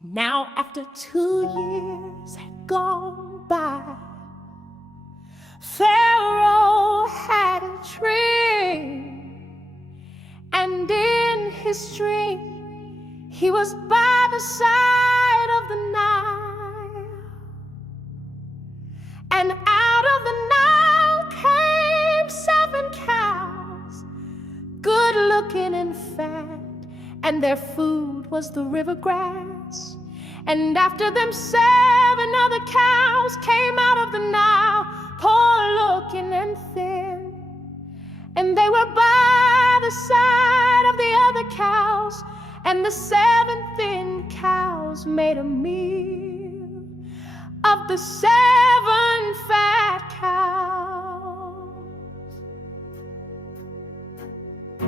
Now, after 2 years had gone by, Pharaoh had a dream, and in his dream, he was by the side of the Nile, and out of the Nile came 7 cows, good looking and fat, and their food was the river grass. And after them 7 other cows came out of the Nile, poor looking and thin, and they were by the side of the other cows, and the 7 thin cows made a meal of the 7 fat cows.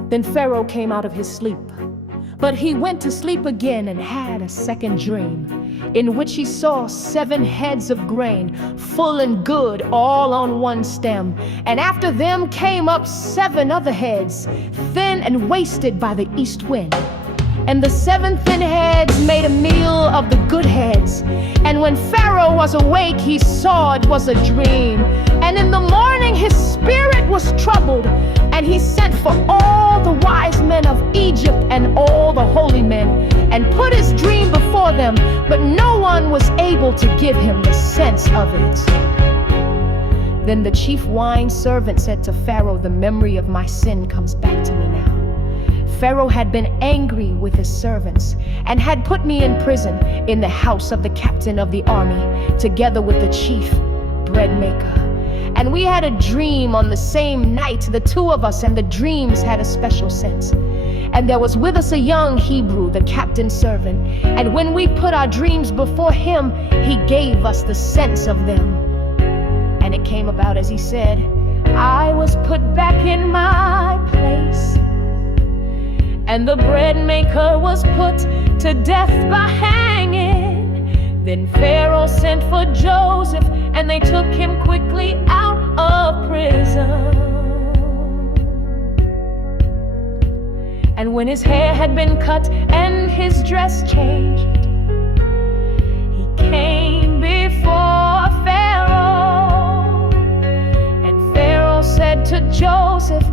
Then Pharaoh came out of his sleep, but he went to sleep again and had a second dream, in which he saw 7 heads of grain, full and good, all on one stem. And after them came up 7 other heads, thin and wasted by the east wind. And the 7 thin heads made a meal of the good heads. And when Pharaoh was awake, he saw it was a dream. And in the morning his spirit was troubled, and he sent for all the wise men of Egypt and all the holy men, and put his dream before them, but no one was able to give him the sense of it. Then the chief wine servant said to Pharaoh, "The memory of my sin comes back to me now." Pharaoh had been angry with his servants, and had put me in prison in the house of the captain of the army, together with the chief bread maker. And we had a dream on the same night, the 2 of us, and the dreams had a special sense. And there was with us a young Hebrew, the captain's servant, and when we put our dreams before him, he gave us the sense of them. And it came about as he said. I was put back in my place, and the bread maker was put to death by hanging. Then Pharaoh sent for Joseph, and they took him quickly out of prison. And when his hair had been cut and his dress changed, he came before Pharaoh. And Pharaoh said to Joseph,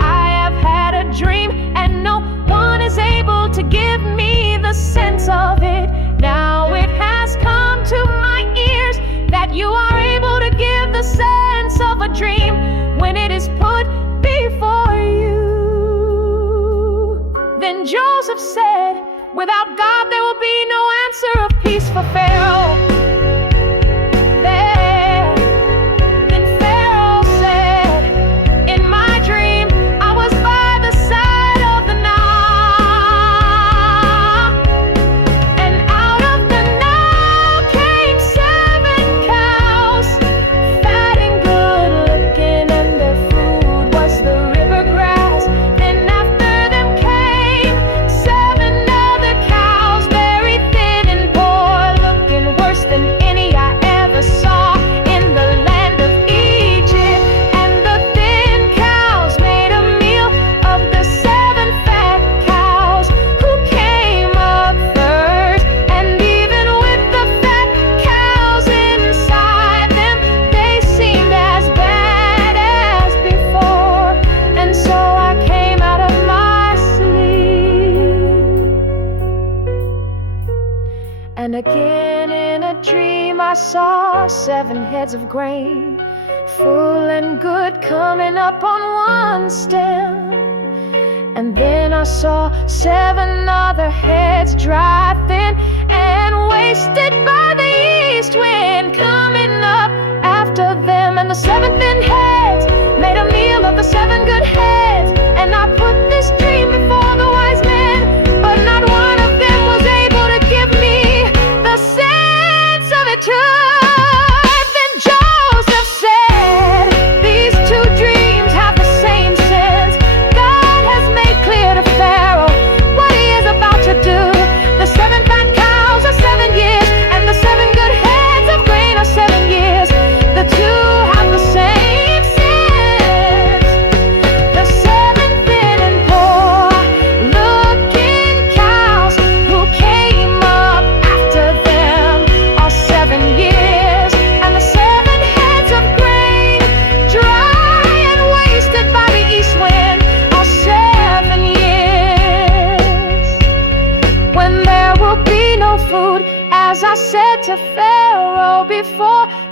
"I have had a dream, and no one is able to give me the sense of it. Now it has come to my ears that you are able to give the sense of a dream when it is put before you." Then Joseph said, "Without God there will be no answer of peace for Pharaoh." Then Pharaoh said, "In my dream I was by the side of the Nile, and out of the Nile came 7 cows, fat and good looking, and their food was the river grass. Then after them came 7 other cows, very thin and poor looking, worse than any I ever saw in the land of Egypt. And the thin cows made a meal of the 7 fat cows who came up first. And even with the fat cows inside them, they seemed as bad as before. And so I came out of my sleep, and again in a dream I saw 7 heads of grain, full and good, coming up on one stem. And then I saw 7 other heads, dry, thin, and wasted by the east wind, coming up after them. And the 7 thin heads made a meal of the 7 good heads. And I put this dream before the wise men, but not one of them was able to give me the sense of it too. Then Joseph said, "These 2 dreams have the same sense. God has made clear to Pharaoh what he is about to do. The 7 fat cows are 7 years, and the 7 good heads of grain are 7 years. The 2 have the same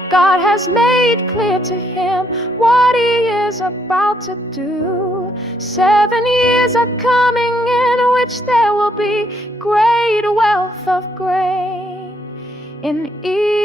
God has made clear to him what he is about to do. 7 years are coming in which there will be great wealth of grain in Egypt.